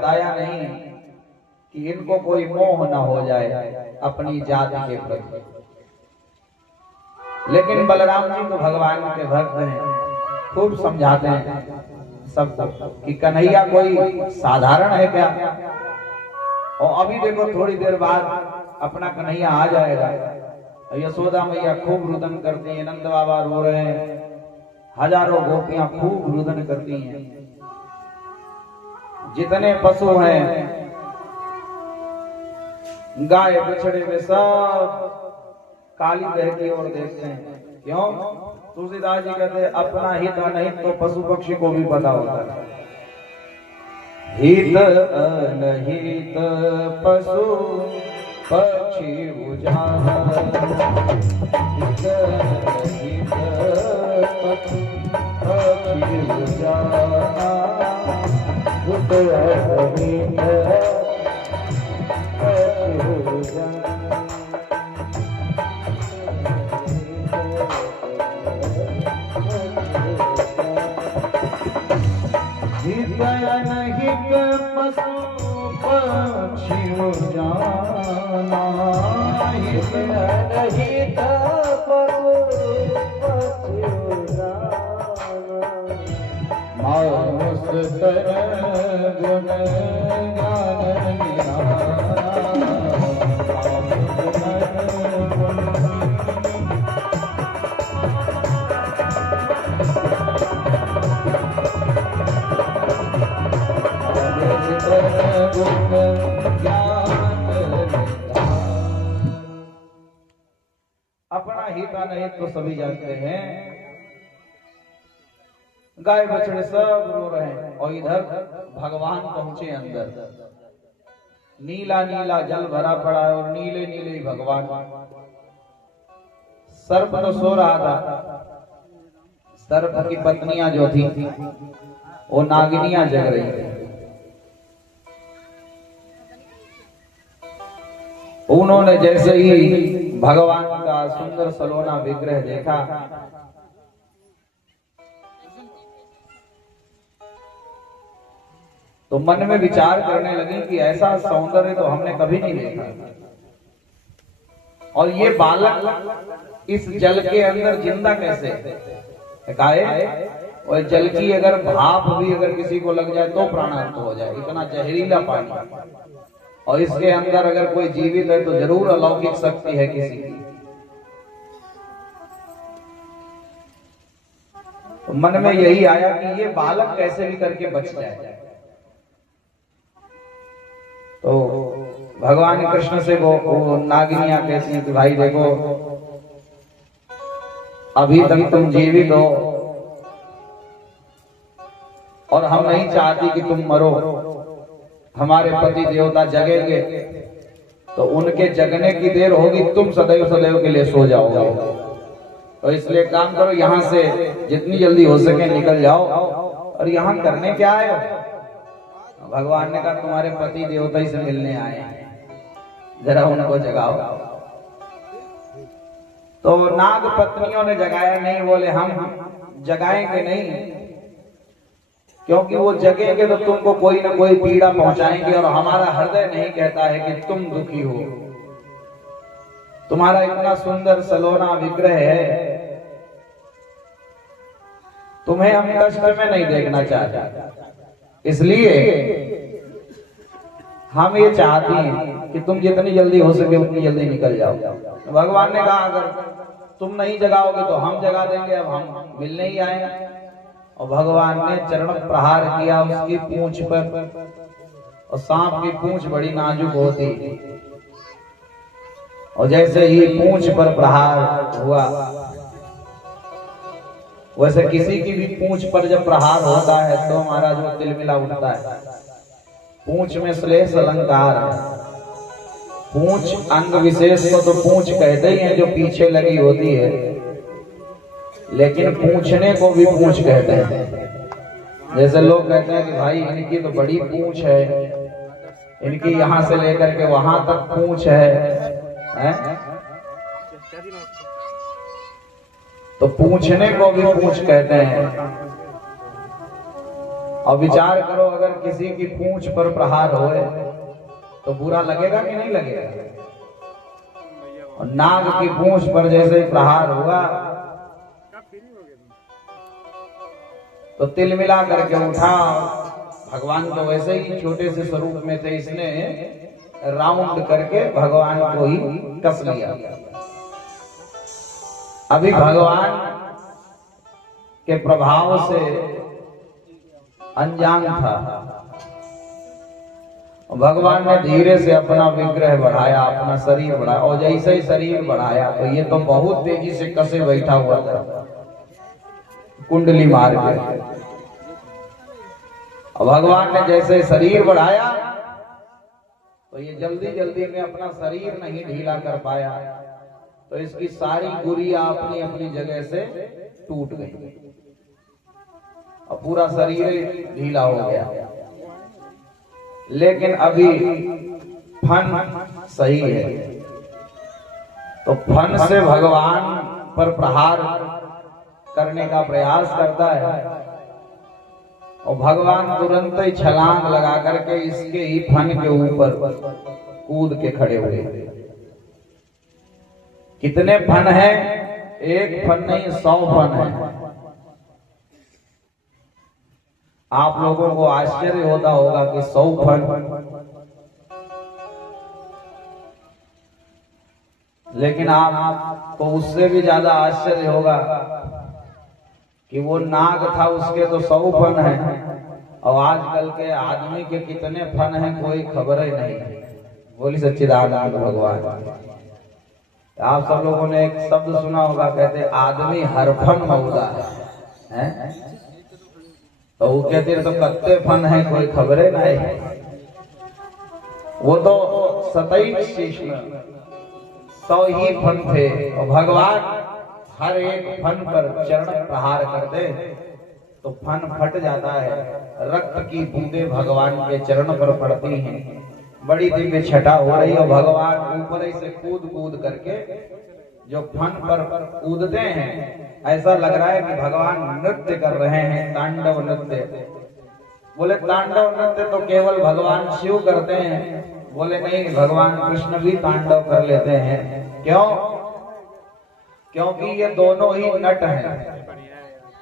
बताया नहीं कि इनको कोई मोह न हो जाए अपनी जाति के प्रति। लेकिन बलराम जी तो भगवान के भक्त हैं, खूब समझाते हैं सबको कि कन्हैया कोई साधारण है क्या। और अभी देखो थोड़ी देर बाद अपना कन्हैया आ जाएगा। यशोदा मैया खूब रुदन करती है, नंद बाबा रो रहे हैं, हजारों गोपियां खूब रुदन करती हैं। जितने पशु हैं गाय बछड़े में सब काली दह की ओर देखते हैं। क्यों? तुलसीदास जी कहते हैं अपना हित अनहित तो पशु पक्षी को भी पता होता है। हित अनहित पशु पक्षी बुझाना, हित अनहित पशु पक्षी बुझाना, हित अनहित पशु बुझाना। हित पशु पक्षी जाना, हित अनहित पशु पक्षी जाना। मानुष तन गुण ज्ञान निधाना, अपना हित अनहित तो सभी जानते हैं। गाय बछड़े सब रो रहे हैं और इधर भगवान पहुंचे अंदर। नीला नीला जल भरा पड़ा है और नीले नीले ही भगवान। सर्प तो सो रहा था, सर्प की पत्नियां जो थी वो नागिनियां जग रही थी। उन्होंने जैसे ही भगवान का सुंदर सलोना विग्रह देखा तो मन में विचार करने लगे कि ऐसा सौंदर्य तो हमने कभी नहीं देखा। और ये बालक इस जल के अंदर जिंदा कैसे है? और जल की अगर भाप भी अगर किसी को लग जाए तो प्राणांत हो जाए, इतना जहरीला पानी। और इसके अंदर अगर कोई जीवित है तो जरूर अलौकिक शक्ति है किसी की। तो मन में यही आया कि ये बालक कैसे भी करके बच जाए। तो भगवान कृष्ण से वो नागिनियां कहती हैं कि भाई देखो अभी तक तुम जीवित हो और हम नहीं चाहती कि तुम मरो। हमारे पति देवता जगेंगे तो उनके जगने की देर होगी, तुम सदैव सदैव के लिए सो जाओगे। तो इसलिए काम करो, यहाँ से जितनी जल्दी हो सके निकल जाओ। और यहाँ करने क्या आए हो? भगवान ने कहा तुम्हारे पति देवता ही से मिलने आए हैं, जरा उनको जगाओ। तो नाग पत्नियों ने जगाया नहीं, बोले हम जगाएंगे नहीं, क्योंकि वो जगेंगे तो तुमको कोई ना कोई पीड़ा पहुंचाएंगे और हमारा हृदय नहीं कहता है कि तुम दुखी हो। तुम्हारा इतना सुंदर सलोना विग्रह है, तुम्हें हम कष्ट में नहीं देखना चाहते। इसलिए हम ये चाहती हैं कि तुम जितनी जल्दी हो सके उतनी जल्दी निकल जाओ। तो भगवान ने कहा अगर तुम नहीं जगाओगे तो हम जगा देंगे, अब हम मिलने ही आए। और भगवान ने चरण प्रहार किया उसकी पूंछ पर। और सांप की पूंछ बड़ी नाजुक होती, और जैसे ही पूंछ पर प्रहार हुआ वैसे किसी की भी पूंछ पर जब प्रहार होता है तो हमारा जो तिलमिला उठता है। पूंछ में श्लेष अलंकार है। पूंछ अंग विशेष को तो पूंछ कहते ही हैं जो पीछे लगी होती है, लेकिन पूंछने को भी पूंछ कहते हैं। जैसे लोग कहते हैं कि भाई इनकी तो बड़ी पूंछ है, इनकी यहां से लेकर के वहां तक पूंछ है? तो पूछने को भी पूछ कहते हैं। और विचार करो, अगर किसी की पूंछ पर प्रहार होए तो बुरा लगेगा कि नहीं लगेगा? और नाग की पूंछ पर जैसे प्रहार हुआ तो तिल मिला करके उठा। भगवान तो वैसे ही छोटे से स्वरूप में थे, इसने राउंड करके भगवान को ही कस लिया। अभी भगवान के प्रभाव से अनजान था, भगवान ने धीरे से अपना विग्रह बढ़ाया, अपना शरीर बढ़ाया, और जैसे ही शरीर बढ़ाया तो ये तो बहुत तेजी से कसे बैठा हुआ था, कुंडली मार के। भगवान ने जैसे शरीर बढ़ाया तो ये जल्दी जल्दी में अपना शरीर नहीं ढीला कर पाया, तो इसकी सारी गुड़िया अपनी अपनी जगह से टूट गई और पूरा शरीर ढीला हो गया। लेकिन अभी फन सही है, तो फन से भगवान पर प्रहार करने का प्रयास करता है और भगवान तुरंत ही छलांग लगा करके इसके ही फन के ऊपर कूद के खड़े हुए। कितने फन है? एक फन नहीं, 100 फन है। आप लोगों को आश्चर्य होता होगा कि 100 फन, लेकिन आपको उससे भी ज्यादा आश्चर्य होगा कि वो नाग था, उसके तो 100 फन है, और आजकल के आदमी के कितने फन हैं कोई खबर ही नहीं। बोली सच्चिदानंद भगवान। आप सब लोगों ने एक शब्द सुना होगा, कहते आदमी हर फन मौदा है, तो वो कहते तो कत्ते फन है कोई खबरें नहीं। वो तो 27 शीश में 100 ही फन थे, और भगवान हर एक फन पर चरण प्रहार करते तो फन फट जाता है, रक्त की बूंदें भगवान के चरण पर पड़ती हैं। बड़ी दिव्य छटा हो रही है, भगवान ऊपर से कूद कूद करके जो फन पर कूदते हैं, ऐसा लग रहा है कि भगवान नृत्य कर रहे हैं, तांडव नृत्य। बोले तांडव नृत्य तो केवल भगवान शिव करते हैं। बोले नहीं, भगवान कृष्ण भी तांडव कर लेते हैं। क्यों? क्योंकि ये दोनों ही नट हैं।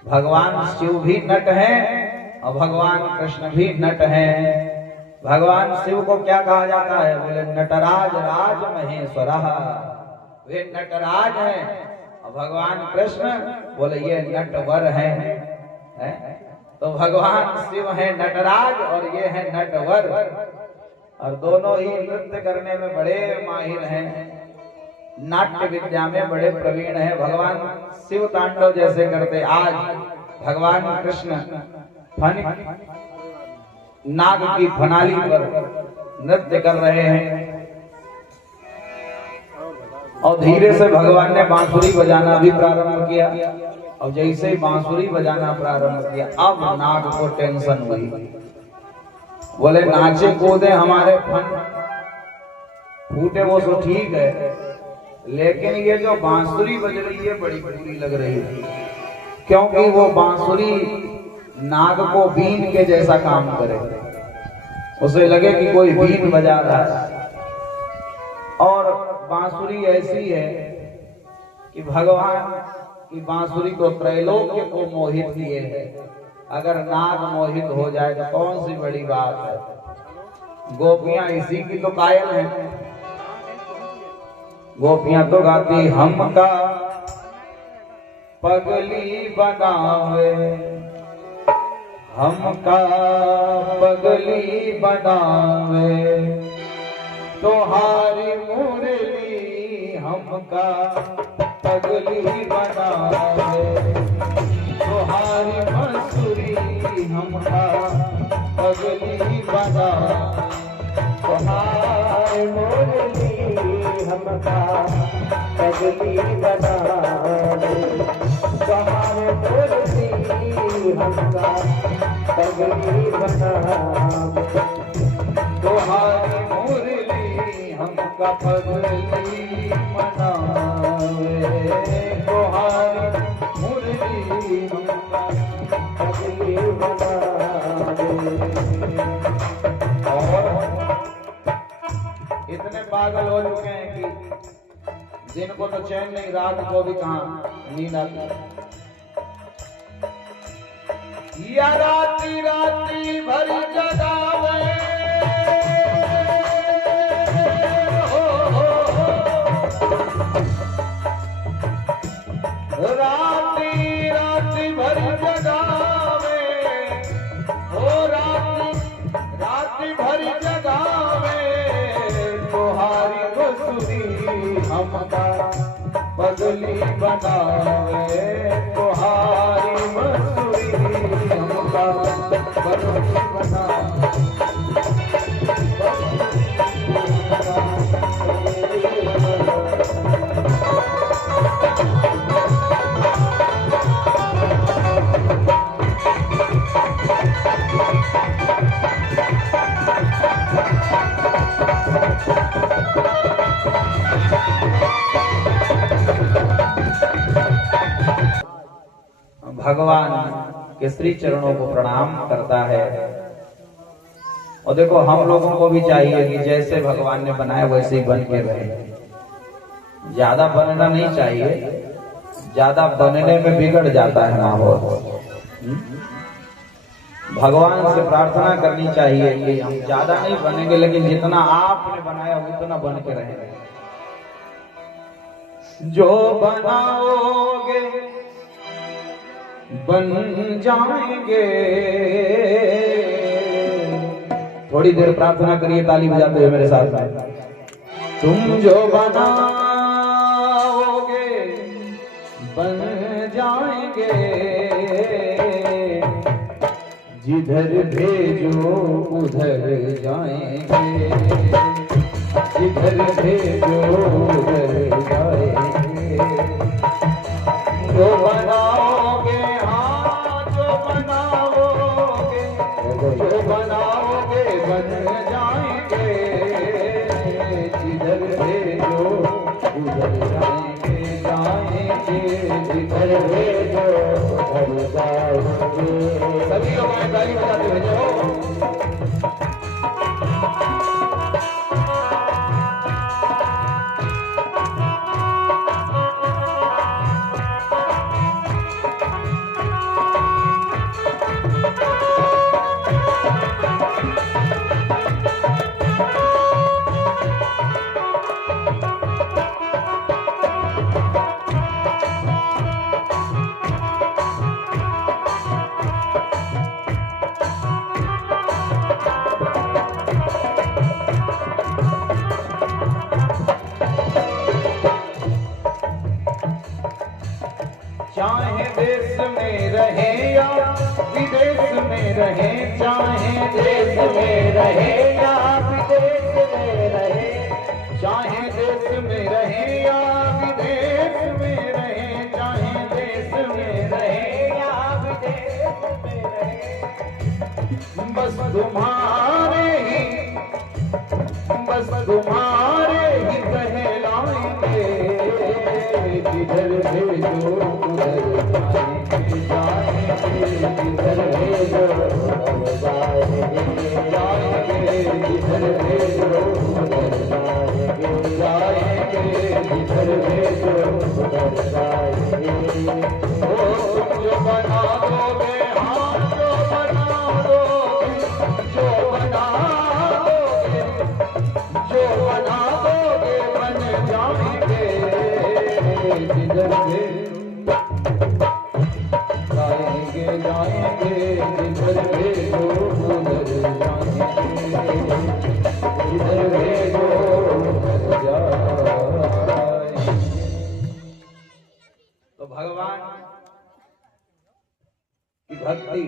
भगवान शिव भी नट हैं और भगवान कृष्ण भी नट हैं। भगवान शिव को क्या कहा जाता है? बोले नटराज राज महेश्वर, वे नटराज हैं, और भगवान कृष्ण बोले ये नटवर हैं। तो भगवान शिव है नटराज और ये है नटवर, और दोनों ही नृत्य करने में बड़े माहिर हैं, नाट्य विद्या में बड़े प्रवीण हैं। भगवान शिव तांडव जैसे करते, आज भगवान कृष्ण फन नाग की फनाली पर नृत्य कर रहे हैं, और धीरे से भगवान ने बांसुरी बजाना भी प्रारंभ किया। और जैसे ही बांसुरी बजाना प्रारंभ किया, अब नाग को टेंशन हुई। बोले नाचे कूदे हमारे फन फूटे वो तो ठीक है, लेकिन ये जो बांसुरी बज रही है बड़ी बुरी लग रही है, क्योंकि वो बांसुरी नाग को बीन के जैसा काम करे, उसे लगे कि कोई बीन बजा रहा है। और बांसुरी ऐसी है कि भगवान की बांसुरी को त्रैलोक्य को मोहित किए है। अगर नाग मोहित हो जाए तो कौन सी बड़ी बात है। गोपियां इसी की तो कायल हैं। गोपियां तो गाती हमका पगली बनावे, हमका पगली बनावे, तोहारी मुरली हमका पगली बनावे, तोहारी मसूरी हमका पगली बनावे, तोहारी मुरली हमका पगली बनावे, तोहारी मुरली हमका पगली बनावे, तोहारी मुरली हमका पगली बनावे, तोहारी मुरली हमका पगली बनावे। और इतने पागल हो चुके हैं कि दिन को तो चैन नहीं, रात को भी कहां नींद आती। या राती राती भरी जगावे, राती राती भरी जगावे, ओ राती भरी जगावे, तोहारी बसुरी हमका पगली बनावे, तोहारी बसुरी हमका पगली बनावे। भगवान के श्री चरणों को प्रणाम करता है। और देखो हम लोगों को भी चाहिए कि जैसे भगवान ने बनाया वैसे ही बन के रहे। ज्यादा बनना नहीं चाहिए, ज्यादा बनने में बिगड़ जाता है माहौल। भगवान से प्रार्थना करनी चाहिए कि हम ज्यादा नहीं बनेंगे, लेकिन जितना आपने बनाया उतना बन के रहेंगे। जो बनाओगे बन जाएंगे। थोड़ी देर प्रार्थना करिए ताली बजाते हुए मेरे साथ में। तुम जो बनाओगे बन जाएंगे, जिधर भेजो उधर जाएंगे, जिधर भेजो उधर जाएंगे। जो बनाओगे, हाँ जो बनाओगे, जो बनाओगे बन जाएंगे, जिधर भेजो उधर जाएंगे, जाएंगे जिधर भेजो उधर जाएंगे। सभी लोग ताली बजाते हुए जाओ। चाहे देश में रहे या विदेश में रहे, चाहे देश में रहे या विदेश में रहे, चाहे देश में रहे या विदेश में रहे, चाहे देश में रहे या विदेश में रहे, बस तुम्हारे ही, बस तुम्हारे ही कहलाएंगे, जिधर भेजो उधर जाएंगे, जिधर भेजो उधर जाएंगे, जिधर भेजो उधर जाएंगे, जिधर भेजो उधर जाएंगे। ओ तुम जो बना दोगे, हाँ जो बना दोगे, जो बना दोगे, जो बना दोगे बन जाएंगे, जिधर जाएंगे जाएंगे, जिधर भेजो उधर जाएंगे, जिधर भेजो उधर जाएंगे। तो भगवान की भक्ति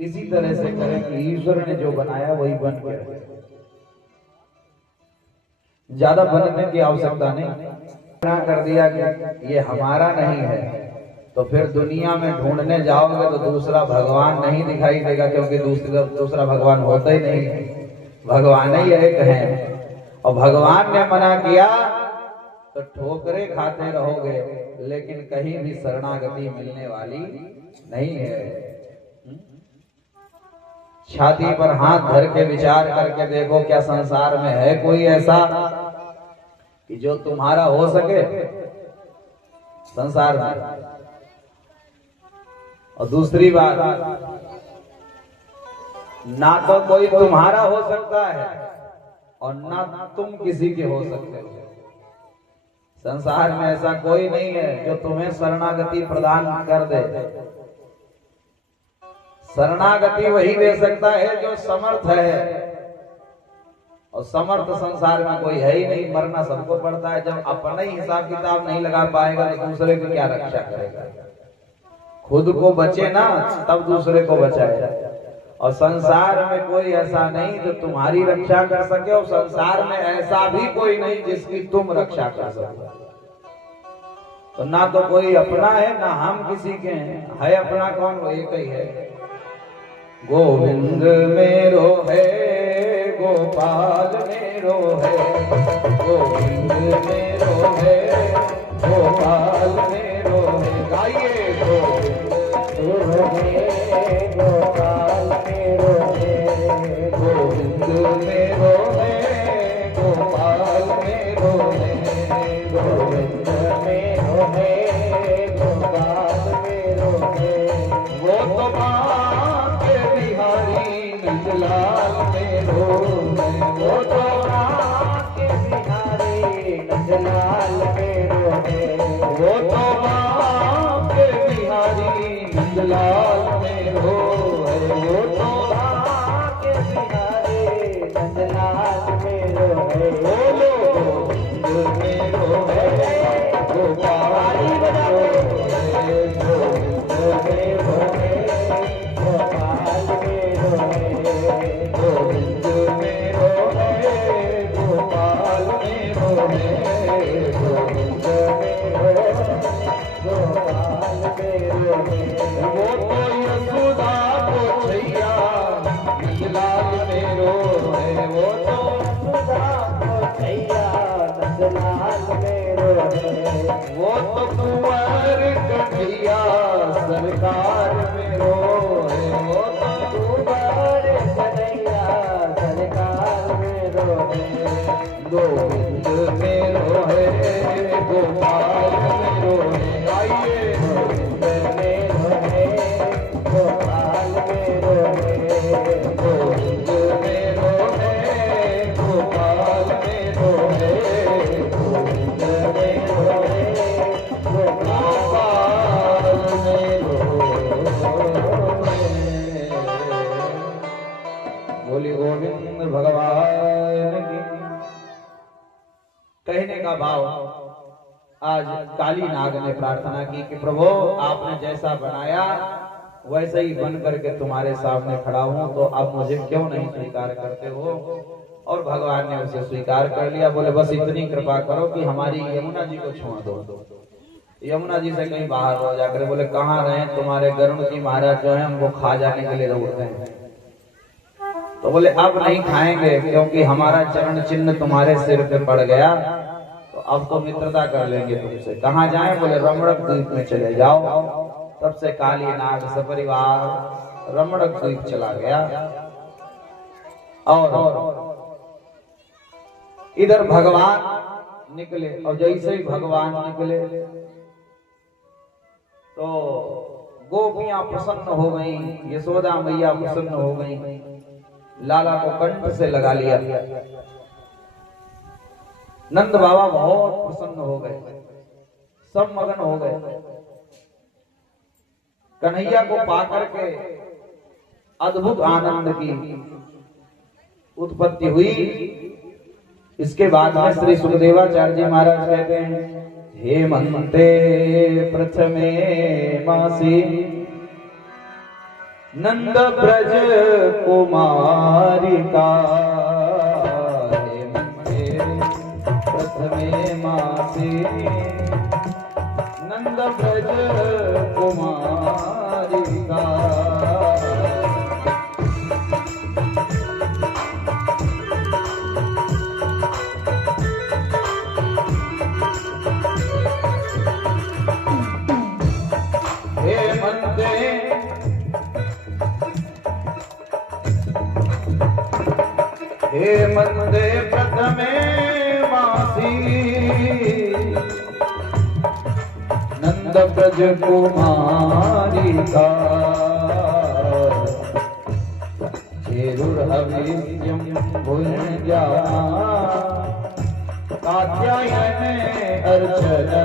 इसी तरह से करें कि ईश्वर ने जो बनाया वही बन के रहे। ज्यादा बनने की आवश्यकता नहीं। कर दिया कि ये हमारा नहीं है, तो फिर दुनिया में ढूंढने जाओगे तो दूसरा भगवान नहीं दिखाई देगा, क्योंकि दूसरा भगवान होता ही नहीं है, भगवान ही एक है। और भगवान ने मना किया तो ठोकरे खाते रहोगे, लेकिन कहीं भी शरणागति मिलने वाली नहीं है। छाती पर हाथ धर के विचार करके देखो, क्या संसार में है कोई ऐसा कि जो तुम्हारा हो सके संसार में? और दूसरी बात, ना तो कोई तुम्हारा हो सकता है और ना तुम किसी के हो सकते हो। संसार में ऐसा कोई नहीं है जो तुम्हें शरणागति प्रदान कर दे। शरणागति वही दे सकता है जो समर्थ है, और समर्थ संसार में कोई है ही नहीं। मरना सबको पड़ता है। जब अपना ही हिसाब किताब नहीं लगा पाएगा तो दूसरे की क्या रक्षा करेगा? खुद को बचे ना, तब दूसरे को बचाएगा। और संसार में कोई ऐसा नहीं जो तुम्हारी रक्षा कर सके, और संसार में ऐसा भी कोई नहीं जिसकी तुम रक्षा कर सको। तो ना तो कोई अपना है, ना हम किसी के हैं। है अपना कौन? वो एक ही है। गोविंद मेरो है, गोपाल मेरो है, गोविंद मेरो है, गोपाल मेरो है। गाइए, गोविंद है, गोपाल मेरो है, गोविंद मेरो है, गोपाल मेरो है, गोविंद मेरो है, गोपाल मेरो है। वो तो माँ के बिहारी नंदलाल मेरो है, वो तो माँ के बिहारी नंदलाल मेरो है, वो तो माँ के बिहारी नंदलाल मेरो है, वो तो माँ के बिहारी नंदलाल मेरो है। बोलो, गोविंद मेरो है, गोपाल मेरो है, गोविंद मेरो है, गोपाल मेरो है, गोविंद मेरो है, गोपाल मेरो है, गोविंद मेरो है, गोपाल मेरो है। वो तो यशोदा को छैया नंदलाल मेरो है, वो तो यशोदा को छैया नंदलाल मेरो है, वो तो कुंवर कन्हैया सरकार मेरो है, वो तो कुंवर कन्हैया सरकार मेरो है। गोविंद मेरो है, गोपाल मेरो है। आइए, गोविंद मेरो है, गोपाल मेरो है, गोविंद मेरो है, गोपाल मेरो है, गोविंद मेरो है, गोपाल मेरो है। बोली गोविंद भगवान की। कहने का भाव, आज काली नाग ने प्रार्थना की कि प्रभु आपने जैसा बनाया वैसे ही बन करके तुम्हारे सामने खड़ा हूं, तो आप मुझे क्यों नहीं स्वीकार करते हो? और भगवान ने उसे स्वीकार कर लिया। बोले बस इतनी कृपा करो कि हमारी यमुना जी को छुआ दो। यमुना जी से कहीं बाहर हो जाकर बोले कहाँ रहे? तुम्हारे गरुड़ जी महाराज जो है हमको खा जाने के लिए दौड़ते हैं। तो बोले अब नहीं खाएंगे, क्योंकि हमारा चरण चिन्ह तुम्हारे सिर पे पड़ गया, तो अब तो मित्रता कर लेंगे तुमसे। कहाँ जाएं? बोले रमणक द्वीप में चले जाओ। तब से काली नाग सपरिवार रमणक द्वीप चला गया। और इधर भगवान निकले, और जैसे ही भगवान निकले तो गोपियां प्रसन्न हो गईं, यशोदा मैया प्रसन्न हो गईं, लाला को कंठ से लगा लिया। नंद बाबा बहुत प्रसन्न हो गए, सब मगन हो गए। कन्हैया को पाकर के अद्भुत आनंद की उत्पत्ति हुई। इसके बाद में श्री सुखदेवाचार्य जी महाराज कहते हैं, हेमंते प्रथमे मासी नंद ब्रज कुमारिका, हेमंते प्रथमे मासी नंद ब्रज कुमारिका। हेमंते प्रथमे मासी नंद ब्रज कुमारी का चेरुर्हविष्यं भुञ्जा कात्यायने अर्चना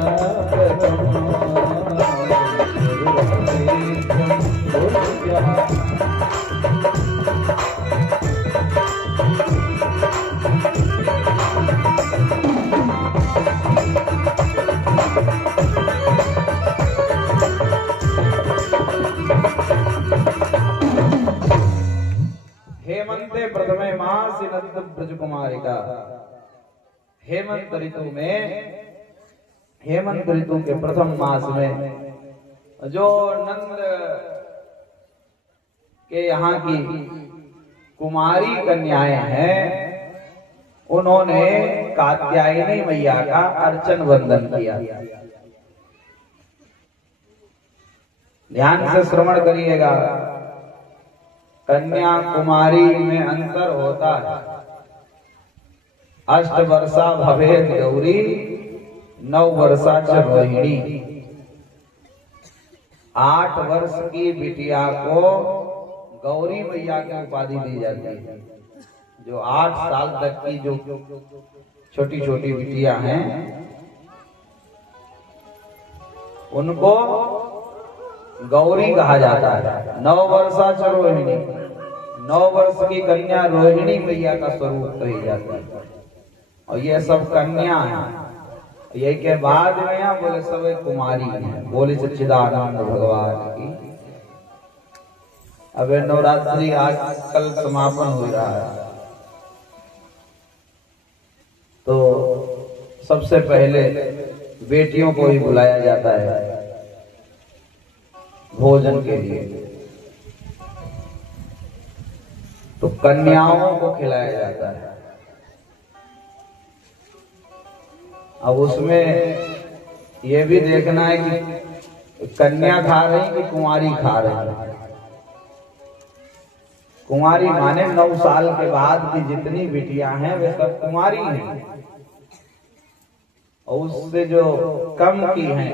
हेमंते प्रथमे मासी नंद ब्रज कुमारिका। हेमंत ऋतु में, हेमंत ऋतु के प्रथम मास में जो नंद के यहाँ की कुमारी कन्याएं हैं, उन्होंने कात्यायनी मैया का अर्चन वंदन किया। ध्यान से श्रवण करिएगा। कन्या कुमारी में अंतर होता है। अष्ट वर्षा भवेत गौरी 9 वर्षा च रोहिणी। 8 वर्ष की बिटिया को गौरी मैया की उपाधि दी जाती है। जो 8 साल तक की जो छोटी छोटी बिटिया हैं, उनको गौरी कहा जाता है। 9 वर्षा च रोहिणी, 9 वर्ष की कन्या रोहिणी मैया का स्वरूप कही जाता है। और ये सब कन्या है। ये के बाद में यहाँ बोले सब कुमारी है। बोले सच्चिदानंद भगवान की। अब नवरात्रि आज कल समापन हो रहा है, तो सबसे पहले बेटियों को ही बुलाया जाता है भोजन के लिए। तो कन्याओं को खिलाया जाता है। अब उसमें यह भी देखना है कि कन्या खा रही कि कुंवारी खा रही है। कुंवारी माने 9 साल के बाद की जितनी बिटियां हैं वे सब कुंवारी हैं, और उससे जो कम की हैं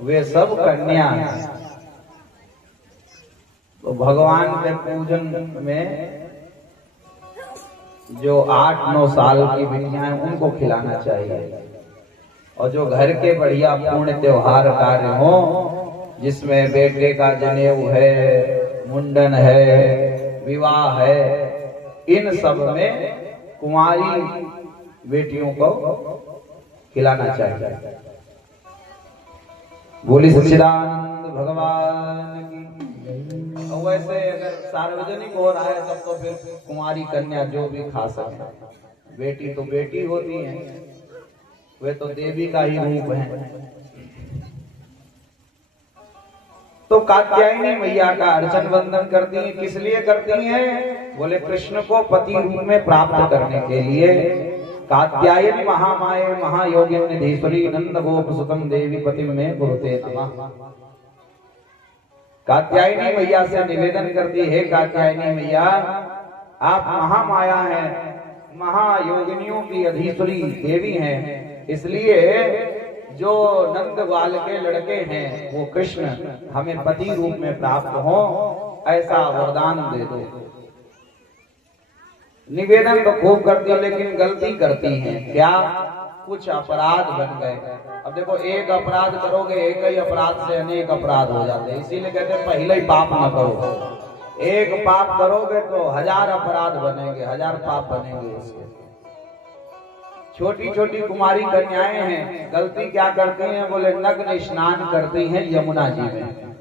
वे सब कन्या हैं। तो भगवान के पूजन में जो 8-9 साल की बिटियां हैं उनको खिलाना चाहिए। और जो घर के बढ़िया पूर्ण त्योहार कार्य हो, जिसमें बेटे का जनेऊ है, मुंडन है, विवाह है, इन सब में कुंवारी बेटियों को खिलाना चाहिए। बोली सच्चिदानंद भगवान की। और वैसे अगर सार्वजनिक हो रहा है तब तो फिर कुंवारी कन्या जो भी खा सके। बेटी तो बेटी होती है, वे तो देवी का ही रूप है। तो कात्यायनी मैया का अर्चन वंदन करती हैं। किस लिए करती हैं? बोले कृष्ण को पति रूप में प्राप्त करने के लिए। कात्यायनी महामाये महायोगिनीधीश्वरी नंद गोप सुतम देवी पति में गुरुते नमः। कात्यायनी मैया से निवेदन करती है, कात्यायनी मैया आप महामाया हैं, महायोगिनियों की अधीश्वरी देवी हैं, इसलिए जो नंद बाल के लड़के हैं वो कृष्ण हमें पति रूप में प्राप्त हो, ऐसा वरदान दे दो। निवेदन तो खूब करती है लेकिन गलती करती हैं। क्या? कुछ अपराध बन गए। अब देखो, एक अपराध करोगे, एक ही अपराध से अनेक अपराध हो जाते हैं। इसीलिए कहते हैं पहले ही पाप न करो। एक पाप करोगे तो 1000 अपराध बनेंगे, 1000 पाप बनेंगे इसके। छोटी छोटी कुमारी कन्याएं हैं, गलती क्या करती हैं? बोले नग्न स्नान करती हैं यमुना जी में।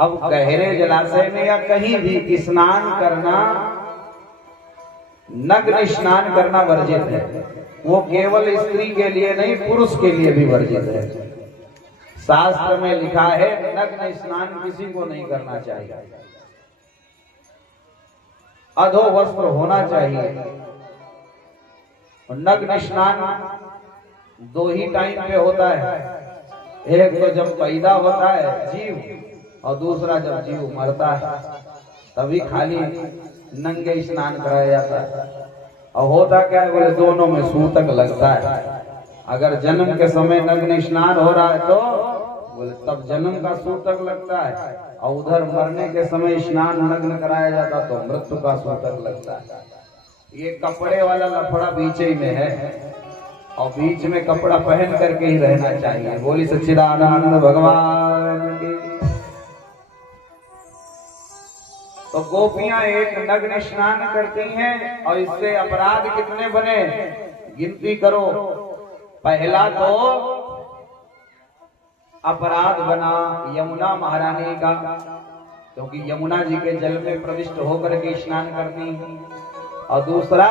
अब गहरे जलाशय में या कहीं भी स्नान करना, नग्न स्नान करना वर्जित है। वो केवल स्त्री के लिए नहीं, पुरुष के लिए भी वर्जित है। शास्त्र में लिखा है नग्न स्नान किसी को नहीं करना चाहिए, अधो वस्त्र होना चाहिए। नग्न स्नान 2 ही टाइम पे होता है। एक तो जब पैदा होता है जीव, और दूसरा जब जीव मरता है, तभी खाली नंगे स्नान कराया जाता है। और होता क्या है, बोले दोनों में सूतक लगता है। अगर जन्म के समय नग्न स्नान हो रहा है तो बोले तब जन्म का सूतक लगता है, और उधर मरने के समय स्नान नग्न कराया जाता तो मृत्यु का सूतक लगता है। ये कपड़े वाला लफड़ा बीच ही में है, और बीच में कपड़ा पहन करके ही रहना चाहिए। बोली सच्चिदानंद भगवान की। तो गोपियां एक नग्न स्नान करती हैं, और इससे अपराध कितने बने गिनती करो। पहला तो अपराध बना यमुना महारानी का, क्योंकि यमुना जी के जल में प्रविष्ट होकर के स्नान करती। और दूसरा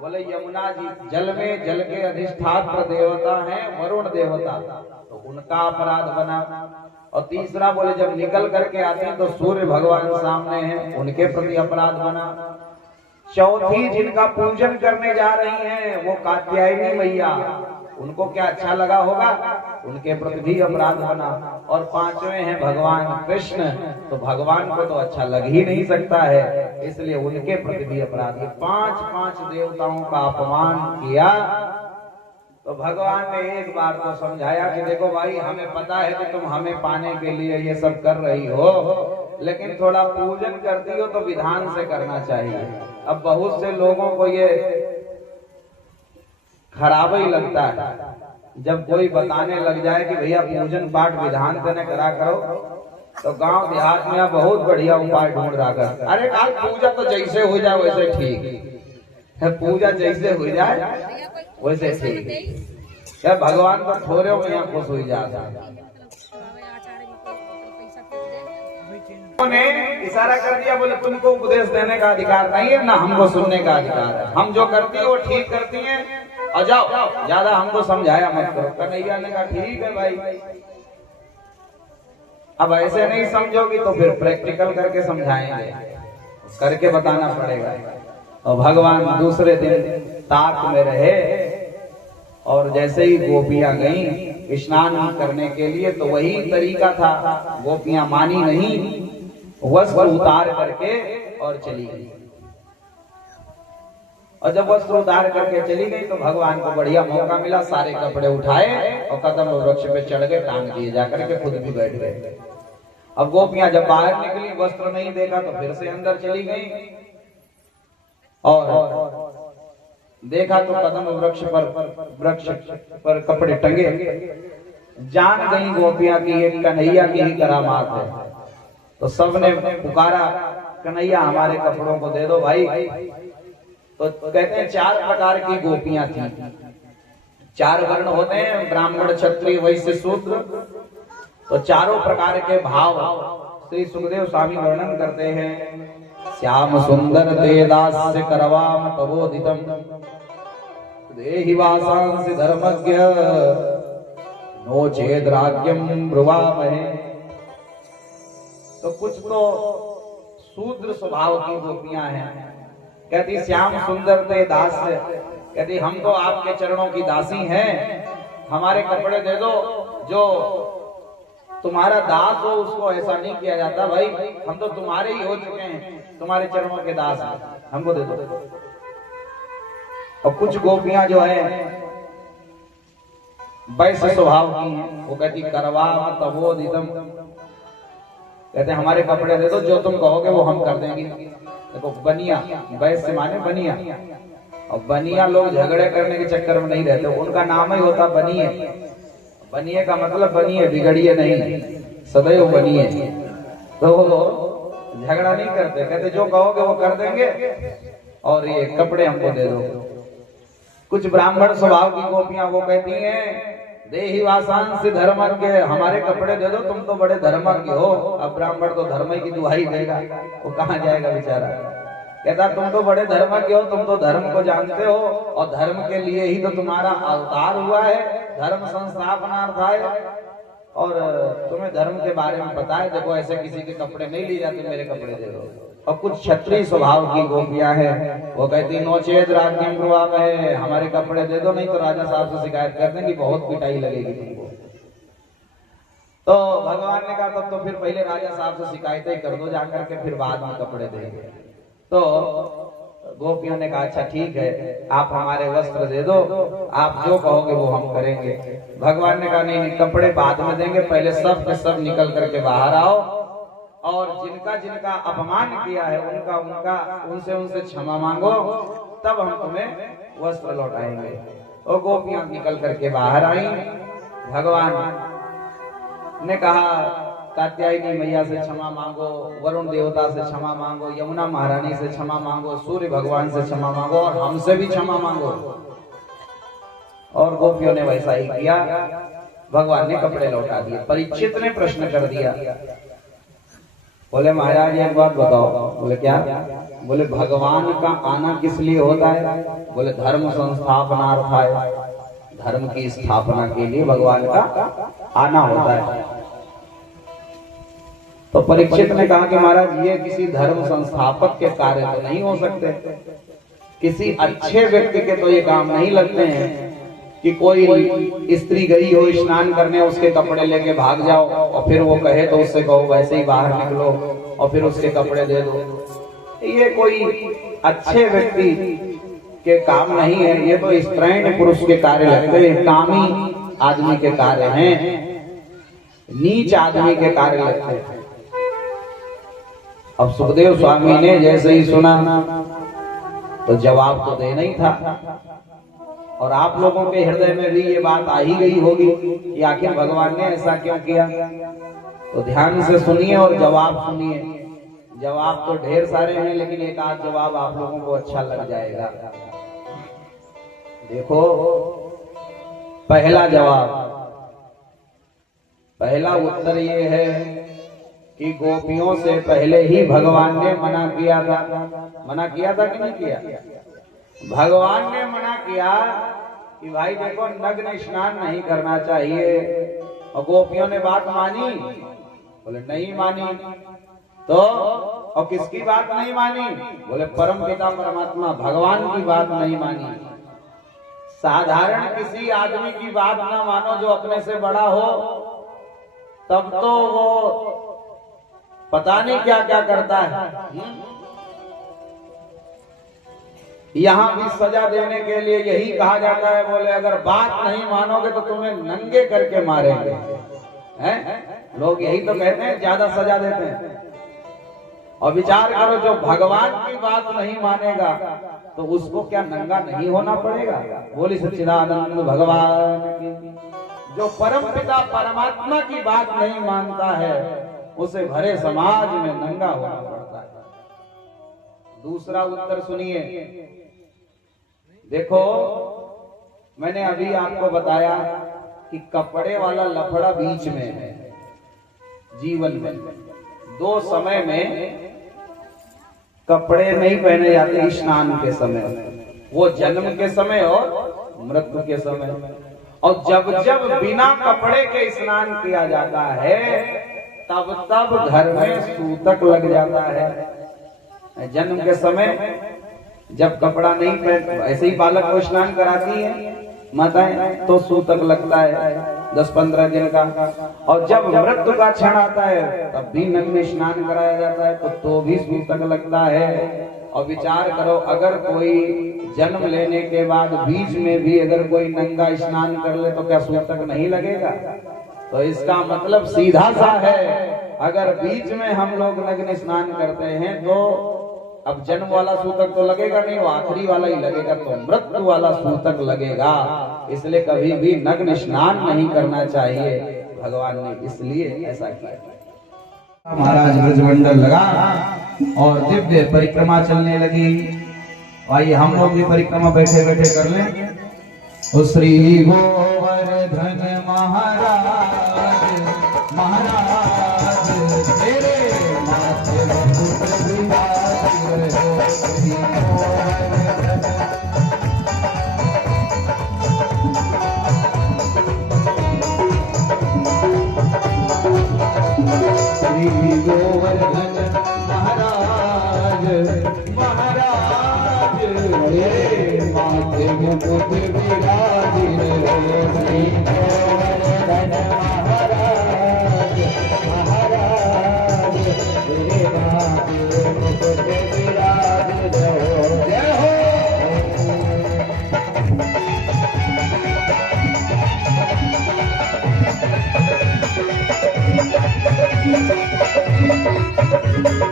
बोले यमुना जी जल में, जल के अधिष्ठात्र देवता हैं वरुण देवता, तो उनका अपराध बना। और तीसरा बोले जब निकल करके आते हैं तो सूर्य भगवान सामने हैं, उनके प्रति अपराध बना। चौथी जिनका पूजन करने जा रही हैं वो कात्यायनी मैया, उनको क्या अच्छा लगा होगा, उनके प्रति भी अपराध बना। और पांचवें हैं भगवान कृष्ण, तो भगवान को तो अच्छा लग ही नहीं सकता है, इसलिए उनके प्रति भी अपराध। पांच देवताओं का अपमान किया। तो भगवान ने एक बार तो समझाया कि देखो भाई, हमें पता है कि तुम हमें पाने के लिए ये सब कर रही हो, लेकिन थोड़ा पूजन करती हो तो विधान से करना चाहिए। अब बहुत से लोगों को ये खराब ही लगता है जब कोई बताने लग जाए कि भैया पूजन पाठ विधान से न करा करो, तो गांव देहात में बहुत बढ़िया उपाय ढूंढ रहा कर। अरे आज पूजा तो जैसे हो जाए वैसे ठीक है, पूजा जैसे हो जाए वैसे ठीक है। भगवान को थोड़े में यहाँ खुश हो जाता है। ने इशारा कर दिया, बोले तुमको उपदेश देने का अधिकार नहीं है, ना हमको सुनने का अधिकार है। हम जो करती है वो ठीक करती हैं, और जाओ ज्यादा हमको समझाया मत करो। कन्हैया ने कहा ठीक है भाई, अब ऐसे नहीं समझोगी तो फिर प्रैक्टिकल करके समझाएंगे, करके बताना पड़ेगा। और भगवान दूसरे दिन ताक में रहे, और जैसे ही गोपियां गईं स्नान करने के लिए तो वही तरीका था, गोपियां मानी नहीं, वस्त्र उतार करके और चली गई। और जब वस्त्र उतार करके चली गई तो भगवान को बढ़िया मौका मिला, सारे कपड़े उठाए और कदम वृक्ष पे चढ़ गए, टांग दिए, जाकर के खुद भी बैठ गए। अब गोपियां जब बाहर निकली, वस्त्र नहीं देखा तो फिर से अंदर चली गई, और देखा तो कदम वृक्ष पर कपड़े टंगे। जान गई गोपियां की ये कन्हैया की ही करामात है। तो सबने पुकारा, कन्हैया हमारे कपड़ों को दे दो भाई। तो कहते हैं 4 प्रकार की गोपियां थी। 4 वर्ण होते हैं, ब्राह्मण क्षत्रिय वैश्य शूद्र। तो चारों प्रकार के भाव श्री सुखदेव स्वामी वर्णन करते हैं। श्याम सुंदर ते दास्य करवाम तबोदितम देहि वासांसि धर्मज्ञ नो चेद राज्यम ब्रुवामहे। तो कुछ तो शूद्र स्वभाव की गोपियां हैं। कहती श्याम सुंदर ते दास्य, कहती हम तो आपके चरणों की दासी हैं, हमारे कपड़े दे दो। जो तुम्हारा दास हो उसको ऐसा नहीं किया जाता भाई, हम तो तुम्हारे ही हो चुके हैं, तुम्हारे चरणों के दास हैं, हमको दे दो। और कुछ गोपियां जो है वैश्य स्वभाव की हैं, वो कहती करवा तबोदितम, कहते हमारे कपड़े दे दो, जो तुम कहोगे वो हम कर देंगे। देखो बनिया, वैश्य माने बनिया, और बनिया लोग झगड़े करने के चक्कर में नहीं रहते, उनका नाम ही होता बनिए। बनिए का मतलब बनिए, बिगड़िए नहीं, सदैव बनिए। तो झगड़ा नहीं करते, कहते जो कहोगे वो कर देंगे, और ये कपड़े हमको दे दो। कुछ ब्राह्मण स्वभाव की गोपियां वो कहती हैं देहि वासांसि धर्मज्ञ, हमारे कपड़े दे दो, तुम तो बड़े धर्मज्ञ हो। अब ब्राह्मण तो धर्म की दुहाई देगा, वो कहाँ जाएगा बेचारा। कहता तुम तो बड़े धर्मज्ञ हो, तुम तो धर्म को जानते हो, और धर्म के लिए ही तो तुम्हारा अवतार हुआ है, धर्म संस्थापनार्थाय, और तुम्हें धर्म के बारे में पता है। देखो ऐसे किसी के कपड़े नहीं लिए जाते, मेरे कपड़े दे दो। और कुछ क्षत्रिय स्वभाव की गोपियां हैं, वो कहती नोचेद राज्यम ब्रुवामहे, हमारे कपड़े दे दो, नहीं तो राजा साहब से शिकायत कर देंगी, बहुत पिटाई लगेगी तुमको। तो भगवान ने कहा तब तो फिर पहले राजा साहब से शिकायतें कर दो जाकर के, फिर बाद में कपड़े देंगे। तो गोपियों ने कहा अच्छा ठीक है, आप हमारे वस्त्र दे दो, आप जो कहोगे वो हम करेंगे। भगवान ने कहा नहीं, कपड़े बाद में देंगे, पहले सब के सब निकल करके बाहर आओ और जिनका जिनका अपमान किया है उनसे क्षमा मांगो, तब हम तुम्हें वस्त्र लौटाएंगे। और गोपियां निकल करके बाहर आई। भगवान ने कहा कात्यायनी मैया से क्षमा मांगो, वरुण देवता से क्षमा मांगो, यमुना महारानी से क्षमा मांगो, सूर्य भगवान से क्षमा मांगो और हमसे भी क्षमा मांगो। और गोपियों ने वैसा ही किया। भगवान ने कपड़े लौटा दिए। परीक्षित ने प्रश्न कर दिया, बोले महाराज एक बात बताओ। बोले क्या? बोले भगवान का आना किस लिए होता है? बोले धर्म संस्थापनार्थाय, धर्म की स्थापना के लिए भगवान का आना होता है। तो परीक्षित ने कहा कि महाराज ये किसी धर्म संस्थापक के कार्य तो नहीं हो सकते, किसी अच्छे व्यक्ति के तो ये काम नहीं लगते हैं कि कोई स्त्री गई हो स्नान करने, उसके कपड़े लेके भाग जाओ और फिर वो कहे तो उससे कहो वैसे ही बाहर निकलो और फिर उसके कपड़े दे दो। ये कोई अच्छे व्यक्ति के काम नहीं है, ये तो स्त्रैण पुरुष के कार्य लगते हैं, कामी आदमी के कार्य हैं, नीच आदमी के कार्य लगते हैं। अब सुखदेव स्वामी ने जैसे ही सुना तो जवाब तो देना ही था। और आप लोगों के हृदय में भी ये बात आ ही गई होगी कि आखिर भगवान ने ऐसा क्यों किया। तो ध्यान से सुनिए और जवाब सुनिए। जवाब तो ढेर सारे हैं, लेकिन एक आध जवाब आप लोगों को अच्छा लग जाएगा। देखो, पहला जवाब, पहला उत्तर ये है कि गोपियों से पहले ही भगवान ने मना किया था। मना किया था कि नहीं किया? भगवान ने मना किया कि भाई देखो नग्न स्नान नहीं करना चाहिए। और गोपियों ने बात मानी? बोले नहीं मानी। तो और किसकी बात नहीं मानी? बोले परम पिता परमात्मा भगवान की बात नहीं मानी। साधारण किसी आदमी की बात ना मानो जो अपने से बड़ा हो, तब तो वो पता नहीं क्या क्या करता है। यहाँ भी सजा देने के लिए यही कहा जाता है, बोले अगर बात नहीं मानोगे तो तुम्हें नंगे करके मारेंगे। हैं? लोग यही तो कहते हैं, ज्यादा सजा देते हैं। और विचार करो, जो भगवान की बात नहीं मानेगा तो उसको क्या नंगा नहीं होना पड़ेगा? बोली सच्चिदानंद भगवान की। जो परम पिता परमात्मा की बात नहीं मानता है उसे भरे समाज में नंगा होना पड़ता है। दूसरा उत्तर सुनिए। देखो, मैंने अभी आपको बताया कि कपड़े वाला लफड़ा बीच में है जीवन में। दो समय में कपड़े नहीं पहने जाते, स्नान के समय, वो जन्म के समय और मृत्यु के समय। और जब जब बिना कपड़े के स्नान किया जाता है तब तब घर में सूतक लग जाता है। जन्म के समय जब कपड़ा नहीं पहन, ऐसे ही बालक को स्नान कराती है माताएं, तो सूतक लगता है 10-15 दिन का। और जब मृत्यु का क्षण आता है तब भी नग्न स्नान कराया जाता है, तो भी सूतक लगता है। और विचार करो, अगर कोई जन्म लेने के बाद बीच में भी अगर कोई नंगा स्नान कर ले तो क्या सूतक नहीं लगेगा? तो इसका मतलब सीधा सा है, अगर बीच में हम लोग नग्न स्नान करते हैं तो अब जन्म वाला सूतक तो लगेगा नहीं, वो आखिरी वाला ही लगेगा, तो मृत्यु वाला सूतक लगेगा। इसलिए कभी भी नग्न स्नान नहीं करना चाहिए। भगवान ने इसलिए ऐसा किया। महाराज ब्रजमंडल लगा और दिव्य परिक्रमा चलने लगी। आइए हम लोग भी परिक्रमा बैठे बैठे कर लें। श्री गोवर्धन महाराज महाराज तेरे माथे मुकुट विराज श्री गोवर्धन। श्री गोवर्धन महाराज महाराज तेरे माथे मुकुट विराज श्री गोवर्धन महाराज महाराज तेरे माथे मुकुट विराज है।